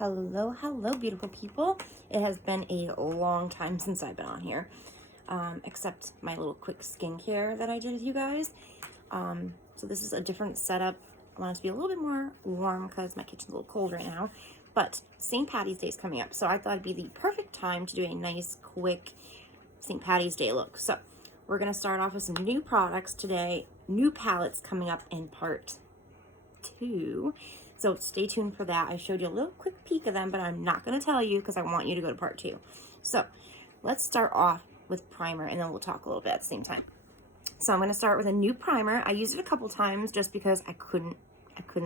Hello, hello, beautiful people. It has been a long time since I've been on here, except my little quick skincare that I did with you guys. So this is a different setup. I want it to be a little bit more warm because my kitchen's a little cold right now. But St. Patty's Day is coming up, so I thought it'd be the perfect time to do a nice, quick St. Patty's Day look. So we're going to start off with some new products today. New palettes coming up in part 2. So stay tuned for that. I showed you a little quick peek of them, but I'm not going to tell you because I want you to go to part 2. So let's start off with primer, and then we'll talk a little bit at the same time. So I'm going to start with a new primer. I used it a couple times just because I couldn't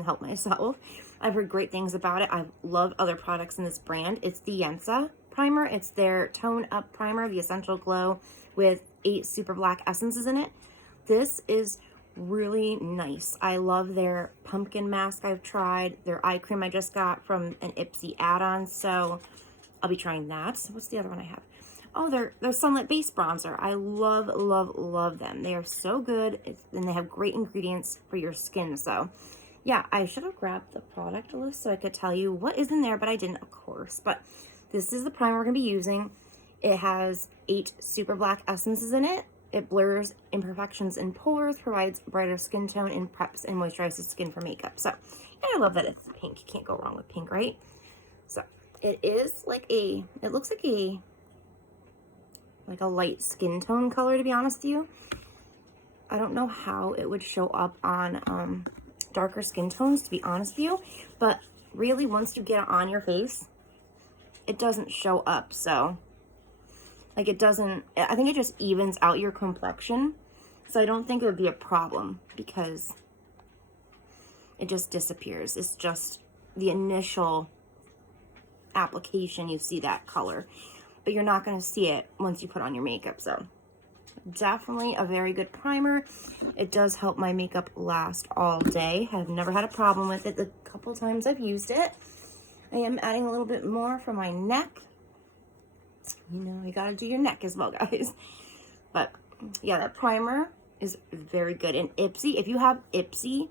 help myself. I've heard great things about it. I love other products in this brand. It's the Yensa primer. It's their Tone Up Primer, the Essential Glow, with 8 super black essences in it. This is really nice. I love their pumpkin mask I've tried. Their eye cream I just got from an Ipsy add-on, so I'll be trying that. What's the other one I have? Oh, their Sunlit Base Bronzer. I love, love, love them. They are so good, and they have great ingredients for your skin. So yeah, I should have grabbed the product list so I could tell you what is in there, but I didn't, of course. But this is the primer we're going to be using. It has 8 super black essences in it. It blurs imperfections and pores, provides brighter skin tone, and preps and moisturizes skin for makeup. So, and I love that it's pink. You can't go wrong with pink, right? So, it is like it looks like a light skin tone color, to be honest with you. I don't know how it would show up on darker skin tones, to be honest with you. But really, once you get it on your face, it doesn't show up, so like it doesn't, I think it just evens out your complexion. So I don't think it would be a problem because it just disappears. It's just the initial application you see that color, but you're not going to see it once you put on your makeup. So definitely a very good primer. It does help my makeup last all day. I've never had a problem with it the couple times I've used it. I am adding a little bit more for my neck. You know, you gotta do your neck as well, guys. But yeah, that primer is very good. And Ipsy, if you have Ipsy,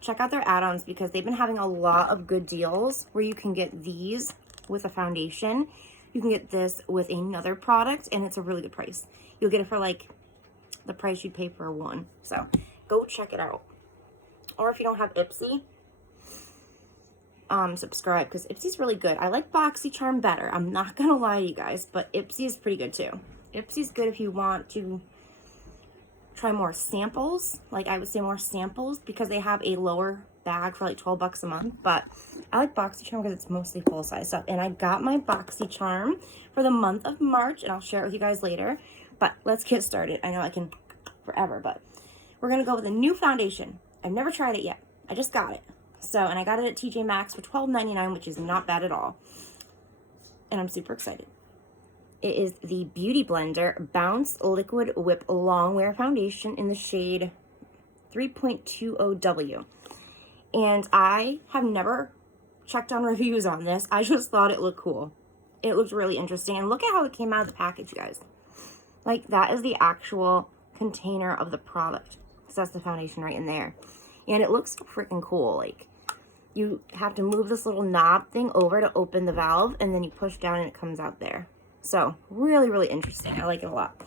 check out their add-ons because they've been having a lot of good deals where you can get these with a foundation. You can get this with another product, and it's a really good price. You'll get it for like the price you'd pay for one. So go check it out. Or if you don't have Ipsy, subscribe because Ipsy's really good. I like BoxyCharm better. I'm not gonna lie to you guys, but Ipsy is pretty good too. Ipsy's good if you want to try more samples. Like I would say more samples because they have a lower bag for like 12 bucks a month. But I like BoxyCharm because it's mostly full size stuff. And I got my BoxyCharm for the month of March, and I'll share it with you guys later. But let's get started. I know I can forever, but we're gonna go with a new foundation. I've never tried it yet. I just got it. So, and I got it at TJ Maxx for $12.99, which is not bad at all. And I'm super excited. It is the Beauty Blender Bounce Liquid Whip Longwear Foundation in the shade 3.20W. And I have never checked on reviews on this. I just thought it looked cool. It looked really interesting. And look at how it came out of the package, guys. Like, that is the actual container of the product. So that's the foundation right in there. And it looks freaking cool. Like, you have to move this little knob thing over to open the valve, and then you push down and it comes out there. So really, really interesting. I like it a lot.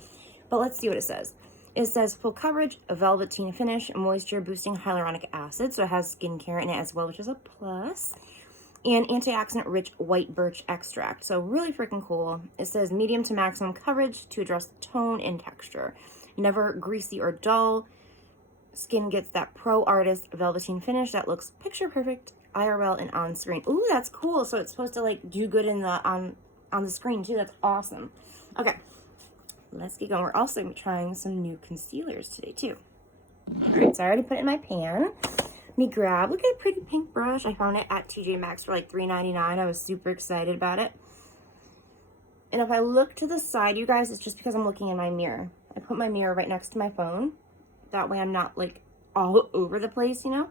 But let's see what it says. It says full coverage, a velveteen finish, moisture boosting hyaluronic acid. So it has skincare in it as well, which is a plus. And antioxidant rich white birch extract. So really freaking cool. It says medium to maximum coverage to address tone and texture. Never greasy or dull. Skin gets that pro artist velveteen finish that looks picture perfect IRL and on screen. Ooh, that's cool. So it's supposed to like do good in the on the screen too. That's awesome. Okay, let's get going. We're also gonna be trying some new concealers today too. All right, so I already put it in my pan. Let me grab, look at a pretty pink brush. I found it at TJ Maxx for like $3.99. I was super excited about it. And if I look to the side, you guys, it's just because I'm looking in my mirror. I put my mirror right next to my phone. That way I'm not like all over the place, you know?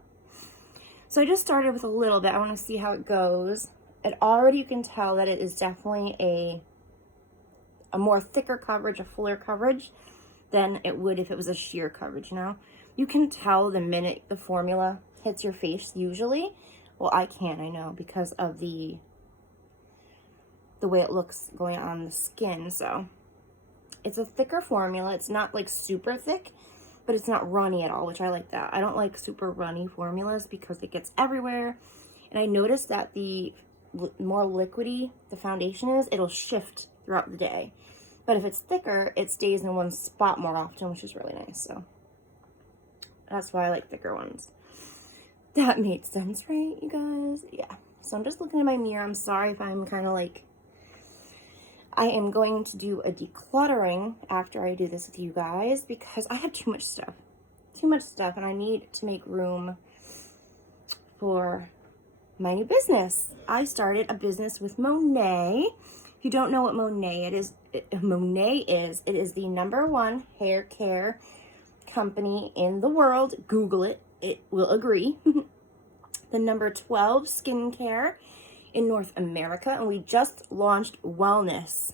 So I just started with a little bit. I want to see how it goes. And already you can tell that it is definitely a more thicker coverage, a fuller coverage than it would if it was a sheer coverage, you know? You can tell the minute the formula hits your face usually. Well, I can, I know, because of the the way it looks going on the skin. So it's a thicker formula. It's not like super thick, but it's not runny at all, which I like that. I don't like super runny formulas because it gets everywhere. And I noticed that the more liquidy the foundation is, it'll shift throughout the day. But if it's thicker, it stays in one spot more often, which is really nice. So that's why I like thicker ones. That made sense, right, you guys? Yeah. So I'm just looking in my mirror. I'm sorry if I'm kind of like, I am going to do a decluttering after I do this with you guys because I have too much stuff. Too much stuff, and I need to make room for my new business. I started a business with Monet. If you don't know what Monet it is, it is the #1 hair care company in the world. Google it. It will agree. The #12 skincare in North America, and we just launched wellness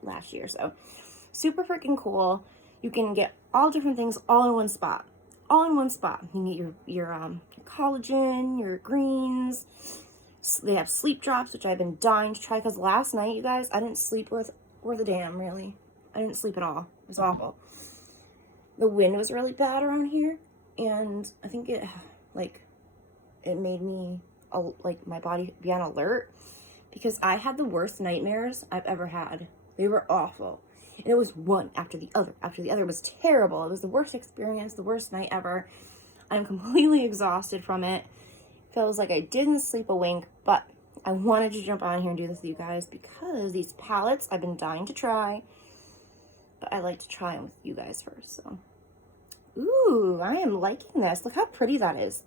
last year. So super freaking cool. You can get all different things all in one spot. All in one spot. You can get your collagen, your greens. They have sleep drops, which I've been dying to try because last night, you guys, I didn't sleep worth a damn, really. I didn't sleep at all. It was awful. The wind was really bad around here, and I think it made me, like, my body be on alert because I had the worst nightmares I've ever had. They were awful. And it was one after the other. After the other. It was terrible. It was the worst experience, the worst night ever. I'm completely exhausted from it. Feels like I didn't sleep a wink, but I wanted to jump on here and do this with you guys because these palettes I've been dying to try, but I like to try them with you guys first. So, ooh, I am liking this. Look how pretty that is.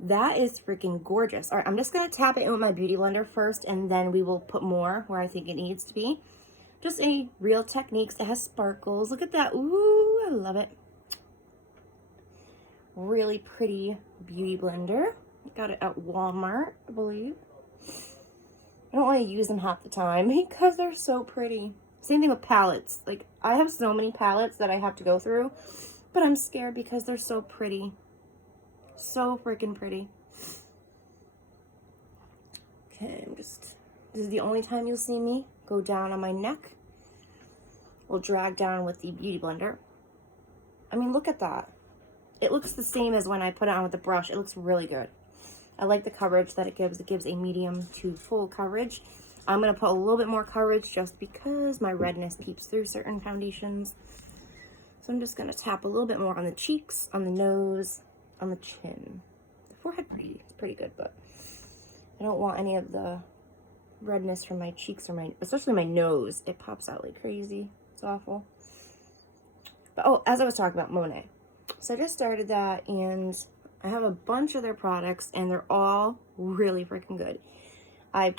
That is freaking gorgeous. All right, I'm just going to tap it in with my beauty blender first, and then we will put more where I think it needs to be. Just a Real Techniques. It has sparkles. Look at that. Ooh, I love it. Really pretty beauty blender. Got it at Walmart, I believe. I don't want to use them half the time because they're so pretty. Same thing with palettes. Like, I have so many palettes that I have to go through, but I'm scared because they're so pretty. So freaking pretty. Okay, this is the only time you'll see me go down on my neck. We'll drag down with the beauty blender. I mean, look at that. It looks the same as when I put it on with the brush. It looks really good. I like the coverage that it gives. It gives a medium to full coverage. I'm going to put a little bit more coverage just because my redness peeps through certain foundations. So I'm just going to tap a little bit more on the cheeks, on the nose, on the chin. The forehead is pretty good, but I don't want any of the redness from my cheeks or especially my nose. It pops out like crazy. It's awful. But oh, as I was talking about Monet. So I just started that, and I have a bunch of their products, and they're all really freaking good. I've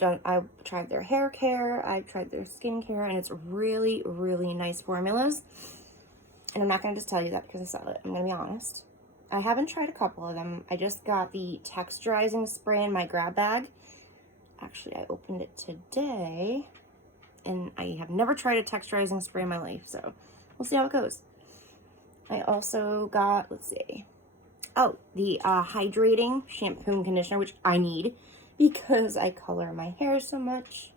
tried their hair care, I've tried their skincare, and it's really, really nice formulas. And I'm not going to just tell you that because I saw it. I'm going to be honest. I haven't tried a couple of them. I just got the texturizing spray in my grab bag. Actually, I opened it today, and I have never tried a texturizing spray in my life, so we'll see how it goes. I also got, let's see, oh, the hydrating shampoo and conditioner, which I need because I color my hair so much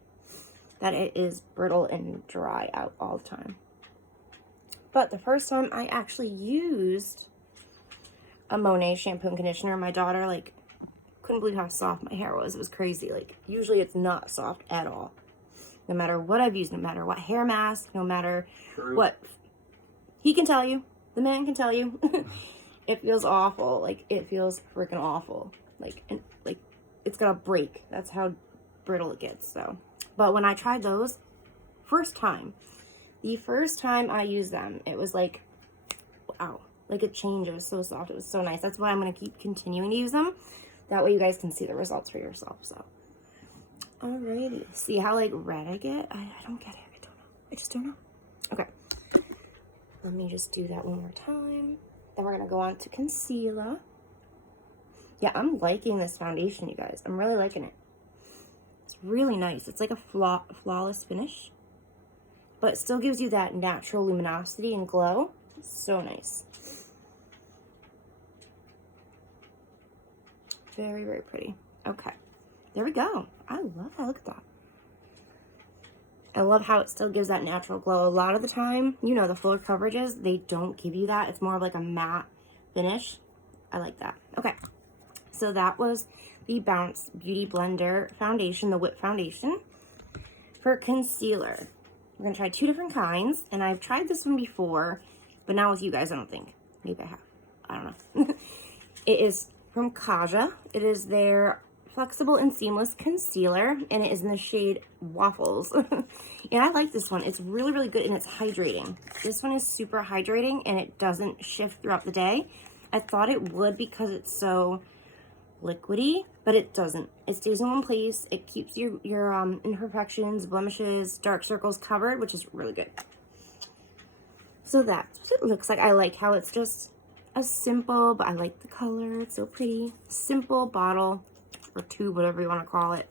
that it is brittle and dry out all the time. But the first time I actually used a Monet shampoo and conditioner, my daughter, like, couldn't believe how soft my hair was. It was crazy. Like, usually it's not soft at all. No matter what I've used, no matter what hair mask, no matter what. He can tell you. The man can tell you. It feels awful. Like, it feels freaking awful. Like, it's gonna break. That's how brittle it gets. So, but when I tried those, the first time I used them, it was like, wow. Like, it changed. It was so soft. It was so nice. That's why I'm gonna keep continuing to use them. That way you guys can see the results for yourself. So, alrighty. See how, like, red I get? I don't get it. I don't know. I just don't know. Okay. Let me just do that one more time. Then we're going to go on to concealer. Yeah, I'm liking this foundation, you guys. I'm really liking it. It's really nice. It's like a flawless finish. But it still gives you that natural luminosity and glow. It's so nice. Very, very pretty. Okay. There we go. I love that. Look at that. I love how it still gives that natural glow. A lot of the time, you know, the fuller coverages, they don't give you that. It's more of like a matte finish. I like that. Okay, so that was the Bounce Beauty Blender foundation, the Whip foundation. For concealer, we're going to try 2 different kinds, and I've tried this one before, but not with you guys, I don't think. Maybe I have. I don't know. It is from Kaja. It is their Flexible and Seamless Concealer, and it is in the shade Waffles. And I like this one. It's really, really good, and it's hydrating. This one is super hydrating, and it doesn't shift throughout the day. I thought it would because it's so liquidy, but it doesn't. It stays in one place. It keeps your imperfections, blemishes, dark circles covered, which is really good. So that's what it looks like. I like how it's just a simple, but I like the color. It's so pretty. Simple bottle or tube, whatever you want to call it.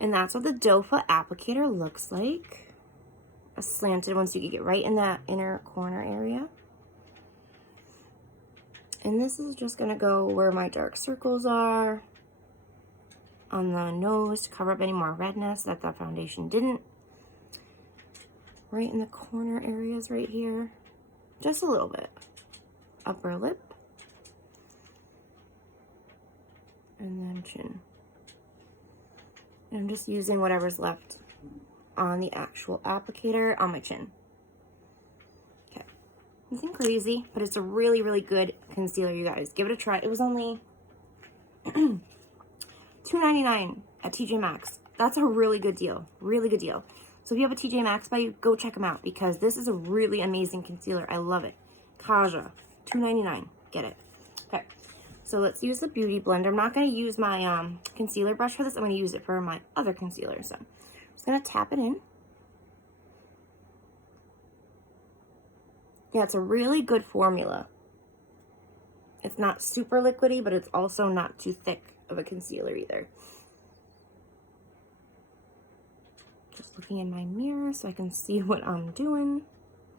And that's what the doe foot applicator looks like. A slanted one, so you can get right in that inner corner area. And this is just going to go where my dark circles are. On the nose to cover up any more redness that the foundation didn't. Right in the corner areas right here. Just a little bit. Upper lip. And then chin. And I'm just using whatever's left on the actual applicator on my chin. Okay. Nothing crazy, but it's a really, really good concealer, you guys. Give it a try. It was only $2.99 at TJ Maxx. That's a really good deal. Really good deal. So if you have a TJ Maxx by you, go check them out because this is a really amazing concealer. I love it. Kaja, $2.99. Get it. Okay. So let's use the Beauty Blender. I'm not going to use my concealer brush for this. I'm going to use it for my other concealer. So I'm just going to tap it in. Yeah, it's a really good formula. It's not super liquidy, but it's also not too thick of a concealer either. Just looking in my mirror so I can see what I'm doing.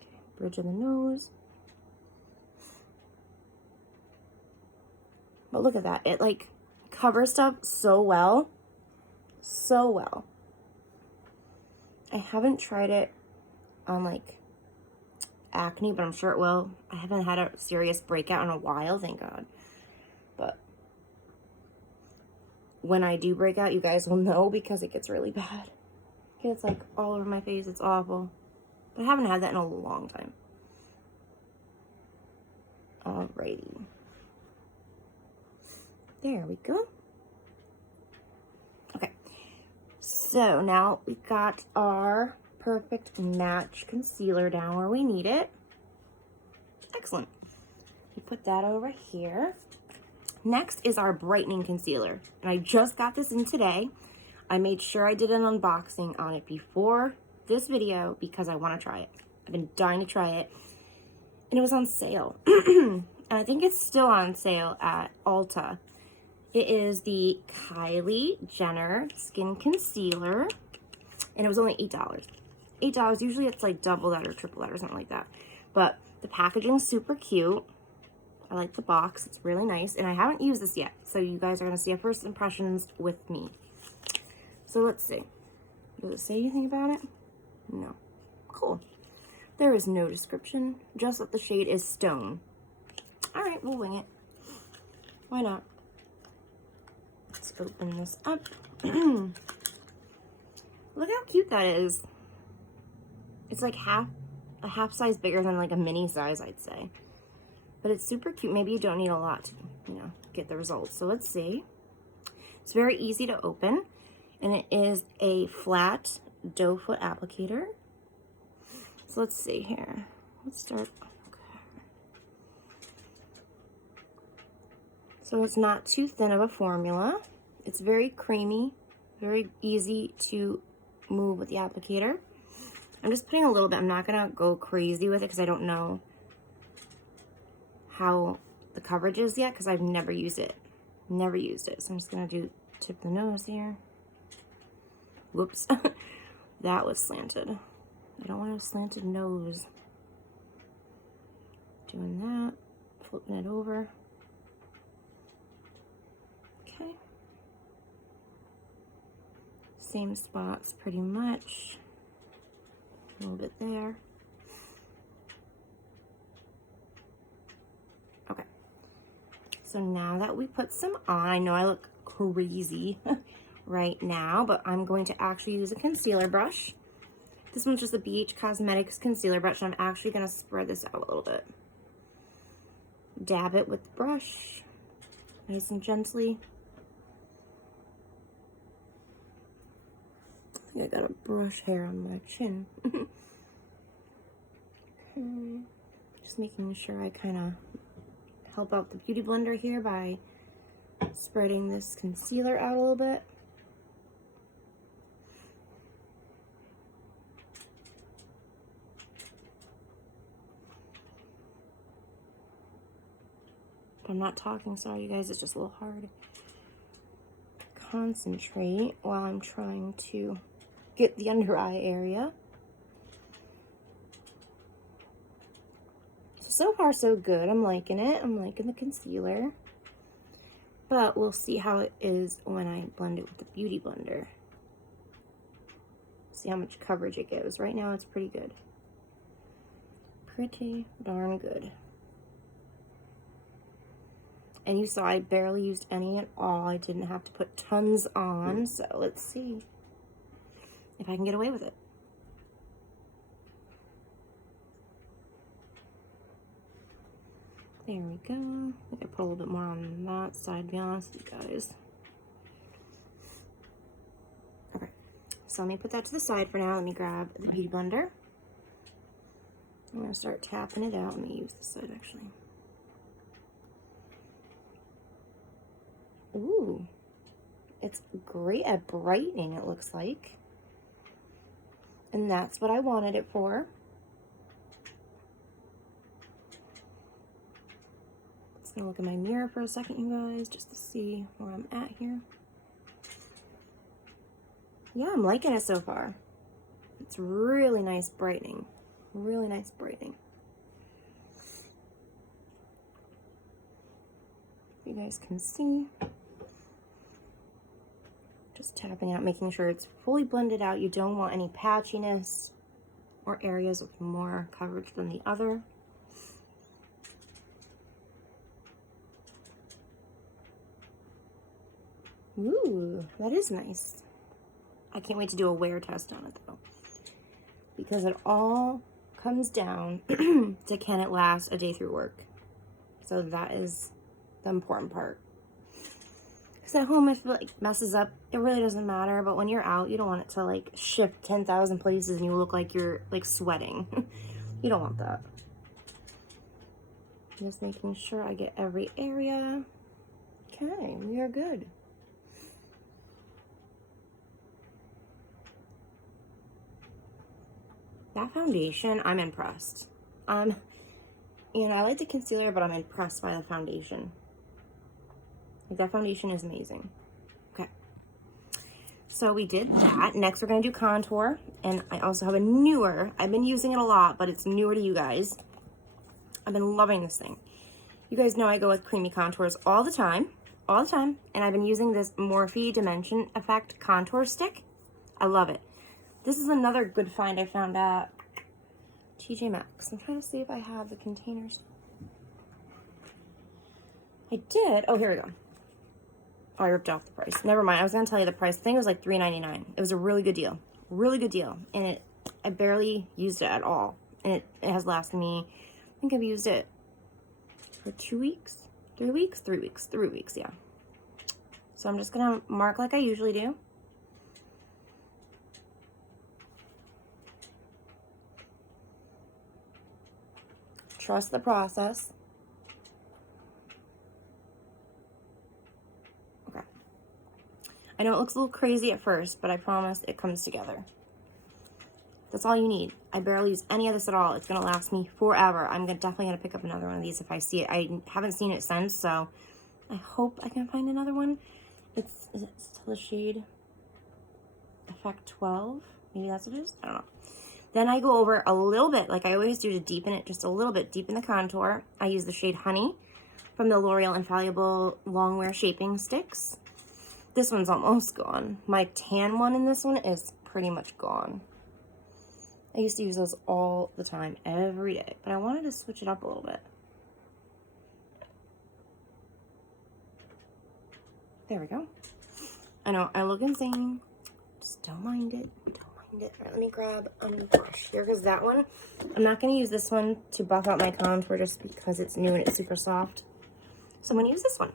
Okay, bridge of the nose. But look at that. It like covers stuff so well. So well. I haven't tried it on like acne, but I'm sure it will. I haven't had a serious breakout in a while, thank God. But when I do break out, you guys will know because it gets really bad. It gets like all over my face. It's awful. But I haven't had that in a long time. Alrighty. There we go. Okay. So now we've got our perfect match concealer down where we need it. Excellent. You put that over here. Next is our brightening concealer. And I just got this in today. I made sure I did an unboxing on it before this video because I want to try it. I've been dying to try it. And it was on sale. And I think it's still on sale at Ulta. It is the Kylie Jenner Skin Concealer. And it was only $8. $8. Usually it's like double that or triple that or something like that. But the packaging is super cute. I like the box. It's really nice. And I haven't used this yet. So you guys are going to see our first impressions with me. So let's see. Does it say anything about it? No. Cool. There is no description. Just that the shade is Stone. Alright, we'll wing it. Why not? Let's open this up. Look how cute that is. It's like a half size bigger than like a mini size, I'd say. But it's super cute. Maybe you don't need a lot to, you know, get the results. So let's see. It's very easy to open. And it is a flat doe foot applicator. So let's see here. Let's start. Okay. So it's not too thin of a formula. It's very creamy, very easy to move with the applicator. I'm just putting a little bit. I'm not going to go crazy with it because I don't know how the coverage is yet because I've never used it. Never used it. So I'm just going to tip the nose here. Whoops. That was slanted. I don't want a slanted nose. Doing that. Flipping it over. Okay. same spots pretty much. A little bit there. Okay. So now that we put some on, I know I look crazy right now, but I'm going to actually use a concealer brush. This one's just a BH Cosmetics concealer brush, and I'm actually going to spread this out a little bit. Dab it with the brush, nice and gently. I think I got a brush hair on my chin. Okay. Just making sure I kind of help out the Beauty Blender here by spreading this concealer out a little bit. I'm not talking, sorry you guys, it's just a little hard to concentrate while I'm trying to get the under eye area. So far so good, I'm liking it, I'm liking the concealer. But we'll see how it is when I blend it with the Beauty Blender. See how much coverage it gives. Right now it's pretty good. Pretty darn good. And you saw I barely used any at all. I didn't have to put tons on. So let's see if I can get away with it. There we go. I think I put a little bit more on that side, to be honest with you guys. Okay, so let me put that to the side for now. Let me grab the Beauty Blender. I'm gonna start tapping it out. Let me use this side actually. Ooh, it's great at brightening, it looks like. And that's what I wanted it for. Just gonna look in my mirror for a second, you guys, just to see where I'm at here. Yeah, I'm liking it so far. It's really nice brightening. Really nice brightening. You guys can see. Just tapping out, making sure it's fully blended out. You don't want any patchiness or areas with more coverage than the other. Ooh, that is nice. I can't wait to do a wear test on it though, because it all comes down to can it last a day through work. So that is the important part. Because at home, if it like messes up, it really doesn't matter. But when you're out, you don't want it to like shift 10,000 places and you look like you're like sweating. You don't want that. Just making sure I get every area. Okay, we are good. That foundation, I'm impressed. And I like the concealer, but I'm impressed by the foundation. Like, that foundation is amazing. Okay. So we did that. Next, we're going to do contour. And I also have a newer, I've been using it a lot, but it's newer to you guys. I've been loving this thing. You guys know I go with creamy contours all the time. All the time. And I've been using this Morphe Dimension Effect contour stick. I love it. This is another good find I found at TJ Maxx. I'm trying to see if I have the containers. I did. Oh, here we go. Oh, I ripped off the price. Never mind. I was going to tell you the price. I think it was like $3.99. It was a really good deal. Really good deal. And I barely used it at all. And it has lasted me, I think I've used it for 2 weeks? 3 weeks? 3 weeks. 3 weeks, yeah. So I'm just going to mark like I usually do. Trust the process. Okay. I know it looks a little crazy at first, but I promise it comes together. That's all you need. I barely use any of this at all. It's going to last me forever. I'm definitely going to pick up another one of these if I see it. I haven't seen it since, so I hope I can find another one. It's still the shade Effect 12. Maybe that's what it is. I don't know. Then I go over a little bit, like I always do, to deepen it just a little bit, deepen the contour. I use the shade Honey from the L'Oreal Infallible Longwear Shaping Sticks. This one's almost gone. My tan one in this one is pretty much gone. I used to use those all the time, every day, but I wanted to switch it up a little bit. There we go. I know, I look insane. Just don't mind it. Don't mind it. All right, let me grab a brush. Here goes that one. I'm not going to use this one to buff out my contour just because it's new and it's super soft. So I'm going to use this one.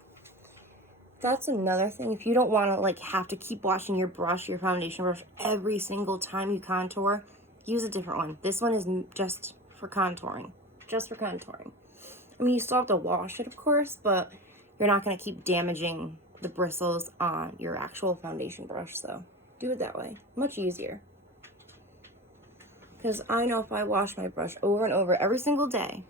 That's another thing. If you don't want to like have to keep washing your brush, your foundation brush, every single time you contour, use a different one. This one is just for contouring. Just for contouring. I mean, you still have to wash it, of course, but you're not going to keep damaging the bristles on your actual foundation brush, so do it that way. Much easier. Because I know if I wash my brush over and over every single day,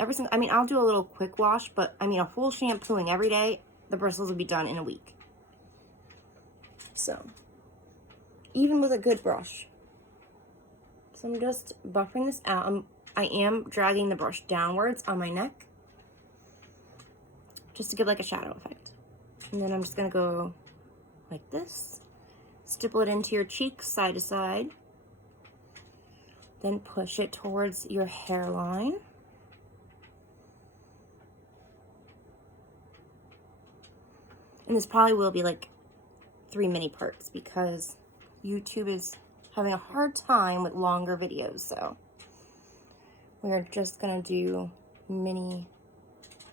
I mean, I'll do a little quick wash, but I mean, a full shampooing every day, the bristles will be done in a week. So, even with a good brush. So I'm just buffering this out. I am dragging the brush downwards on my neck, just to give like a shadow effect. And then I'm just gonna go like this. Stipple it into your cheeks, side to side. Then push it towards your hairline. And this probably will be like 3 mini parts because YouTube is having a hard time with longer videos. So we're just gonna do mini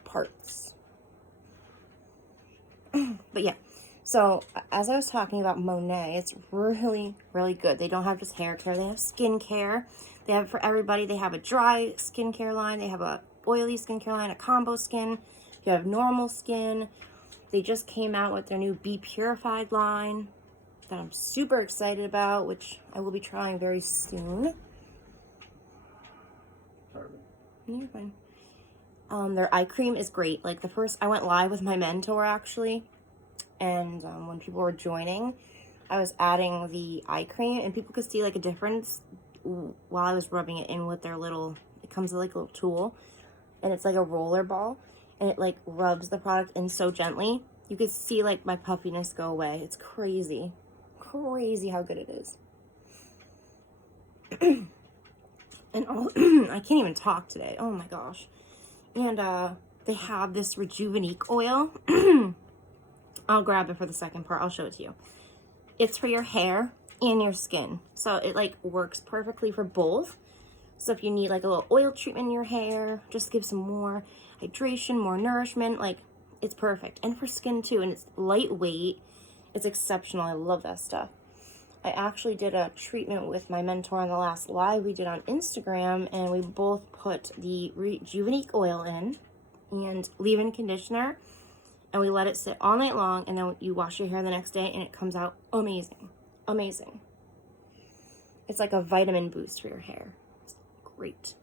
parts. But yeah, so as I was talking about Monet, it's really, really good. They don't have just hair care, they have skin care. They have it for everybody. They have a dry skincare line, they have a oily skincare line, a combo skin. If you have normal skin, they just came out with their new Be Purified line that I'm super excited about, which I will be trying very soon. You're fine. Their eye cream is great. Like I went live with my mentor actually, and when people were joining, I was adding the eye cream, and people could see like a difference while I was rubbing it in with their little. It comes with like a little tool, and it's like a roller ball, and it like rubs the product in so gently. You could see like my puffiness go away. It's crazy, crazy how good it is. And I can't even talk today. Oh my gosh. And they have this Rejuvenate oil. I'll grab it for the second part. I'll show it to you. It's for your hair and your skin. So it like works perfectly for both. So if you need like a little oil treatment in your hair, just give some more hydration, more nourishment, like it's perfect. And for skin too, and it's lightweight. It's exceptional. I love that stuff. I actually did a treatment with my mentor on the last live we did on Instagram, and we both put the Rejuvenate oil in and leave-in conditioner, and we let it sit all night long, and then you wash your hair the next day, and it comes out amazing. Amazing. It's like a vitamin boost for your hair. It's great.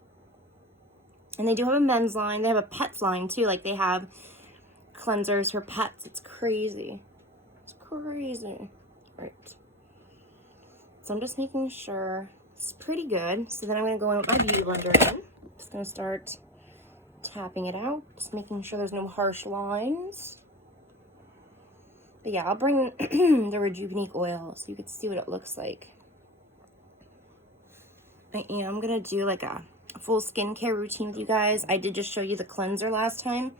And they do have a men's line. They have a pets line, too. Like, they have cleansers for pets. It's crazy. It's crazy. Right. So I'm just making sure it's pretty good. So then I'm going to go in with my Beauty Blender again. Just going to start tapping it out. Just making sure there's no harsh lines. But yeah, I'll bring the Rejuvenate oil so you can see what it looks like. I am going to do like a full skincare routine with you guys. I did just show you the cleanser last time.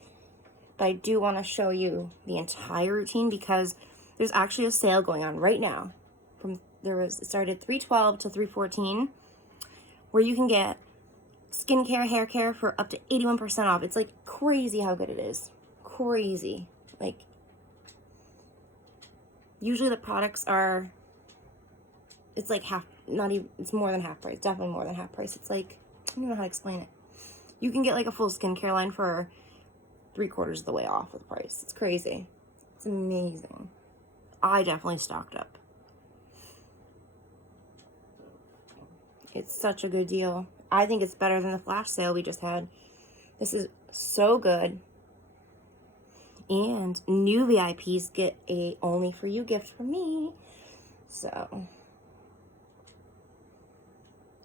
But I do want to show you the entire routine because there's actually a sale going on right now. It started $312 to $314, where you can get skincare, hair care for up to 81% off. It's like crazy how good it is. Crazy. Like, usually the products are, it's like half, not even, it's more than half price. Definitely more than half price. It's like, I don't know how to explain it. You can get like a full skincare line for 3/4 of the way off of the price. It's crazy. It's amazing. I definitely stocked up. It's such a good deal. I think it's better than the flash sale we just had. This is so good. And new VIPs get a only for you gift from me. So,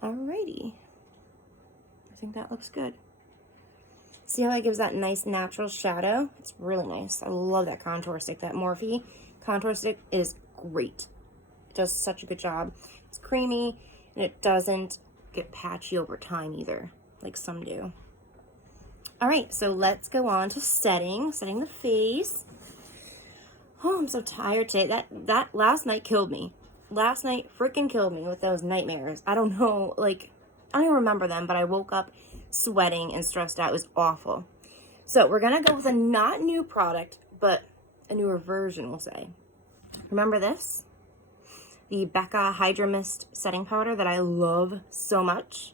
alrighty. I think that looks good. See how it gives that nice natural shadow? It's really nice. I love that contour stick. That Morphe contour stick is great. It does such a good job. It's creamy, and it doesn't get patchy over time either, like some do. All right, so let's go on to setting the face. Oh, I'm so tired today. That last night killed me. Last night freaking killed me with those nightmares. I don't know, like, I don't even remember them, but I woke up sweating and stressed out. It was awful. So we're gonna go with a not new product, but a newer version, we'll say. Remember this? The Becca Hydra Mist setting powder that I love so much.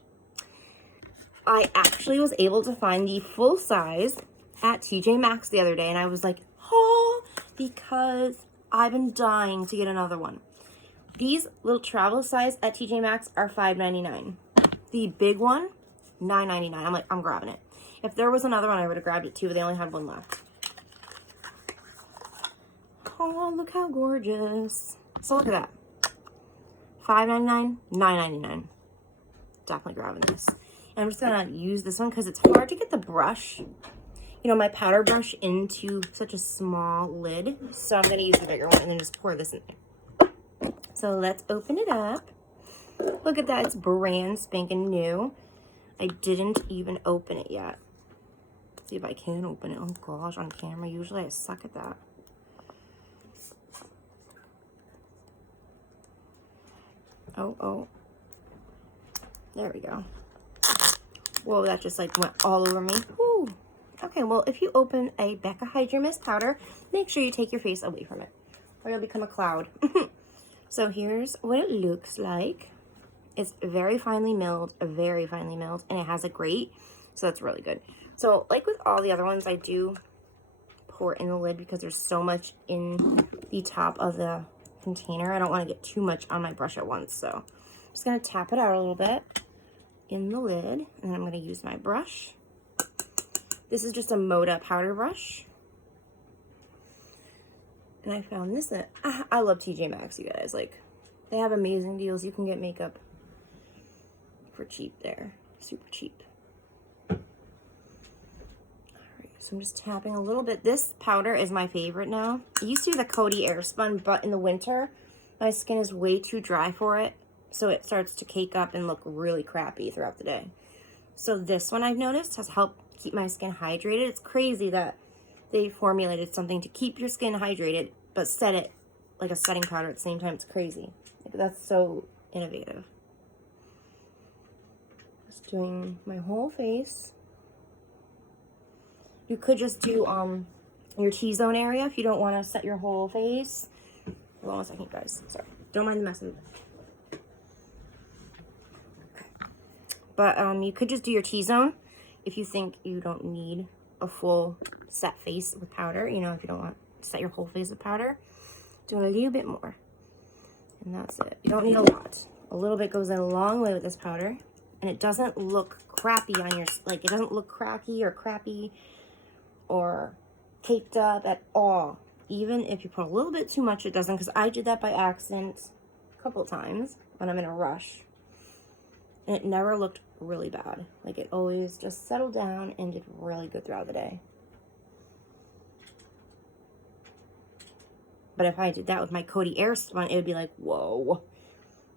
I actually was able to find the full size at TJ Maxx the other day, and I was like, oh, because I've been dying to get another one. These little travel size at TJ Maxx are $5.99. The big one, $9.99. I'm like, I'm grabbing it. If there was another one, I would have grabbed it too, but they only had one left. Oh, look how gorgeous. So look at that. $5.99, $9.99. Definitely grabbing this. And I'm just gonna use this one because it's hard to get the brush, you know, my powder brush into such a small lid. So I'm gonna use the bigger one and then just pour this in there. So let's open it up. Look at that, it's brand spanking new. I didn't even open it yet. Let's see if I can open it. Oh gosh, on camera, usually I suck at that. Oh. There we go. Whoa, that just like went all over me. Whew. Okay, well, if you open a Becca Hydra Mist powder, make sure you take your face away from it, or you'll become a cloud. So here's what it looks like. It's very finely milled, and it has a grate, so that's really good. So like with all the other ones, I do pour it in the lid because there's so much in the top of the container. I don't want to get too much on my brush at once, so I'm just going to tap it out a little bit in the lid, and then I'm going to use my brush. This is just a Moda powder brush, and I found this at, I love TJ Maxx, you guys. Like, they have amazing deals. You can get makeup for cheap there, super cheap. All right, so I'm just tapping a little bit. This powder is my favorite now. I used to do the Coty Airspun, but in the winter my skin is way too dry for it, so it starts to cake up and look really crappy throughout the day. So this one, I've noticed, has helped keep my skin hydrated. It's crazy that they formulated something to keep your skin hydrated but set it like a setting powder at the same time. It's crazy. Like, that's so innovative. Just doing my whole face. You could just do your T-zone area if you don't want to set your whole face. Hold on a second, guys. Sorry. Don't mind the mess. But you could just do your T-zone if you think you don't need a full set face with powder. You know, if you don't want to set your whole face with powder, do a little bit more. And that's it. You don't need a lot. A little bit goes in a long way with this powder. And it doesn't look crappy on your, like, it doesn't look cracky or crappy or caked up at all. Even if you put a little bit too much, it doesn't, because I did that by accident a couple of times when I'm in a rush. And it never looked really bad. Like, it always just settled down and did really good throughout the day. But if I did that with my Coty Airspun, it would be like, whoa.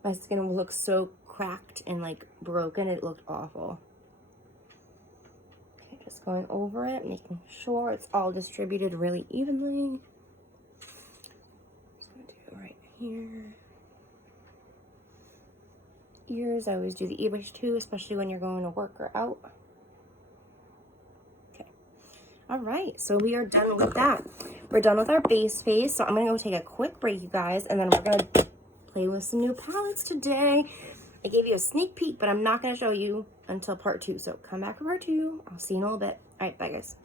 My skin would look so cracked and like broken. It looked awful. Okay, just going over it, making sure it's all distributed really evenly. Just gonna do it right here. Ears, I always do the ears too, especially when you're going to work or out. Okay. All right, so we are done with that. We're done with our base face, so I'm gonna go take a quick break, you guys, and then we're gonna play with some new palettes today. I gave you a sneak peek, but I'm not gonna show you until part 2, so come back for part 2. I'll see you in a little bit. All right, bye guys.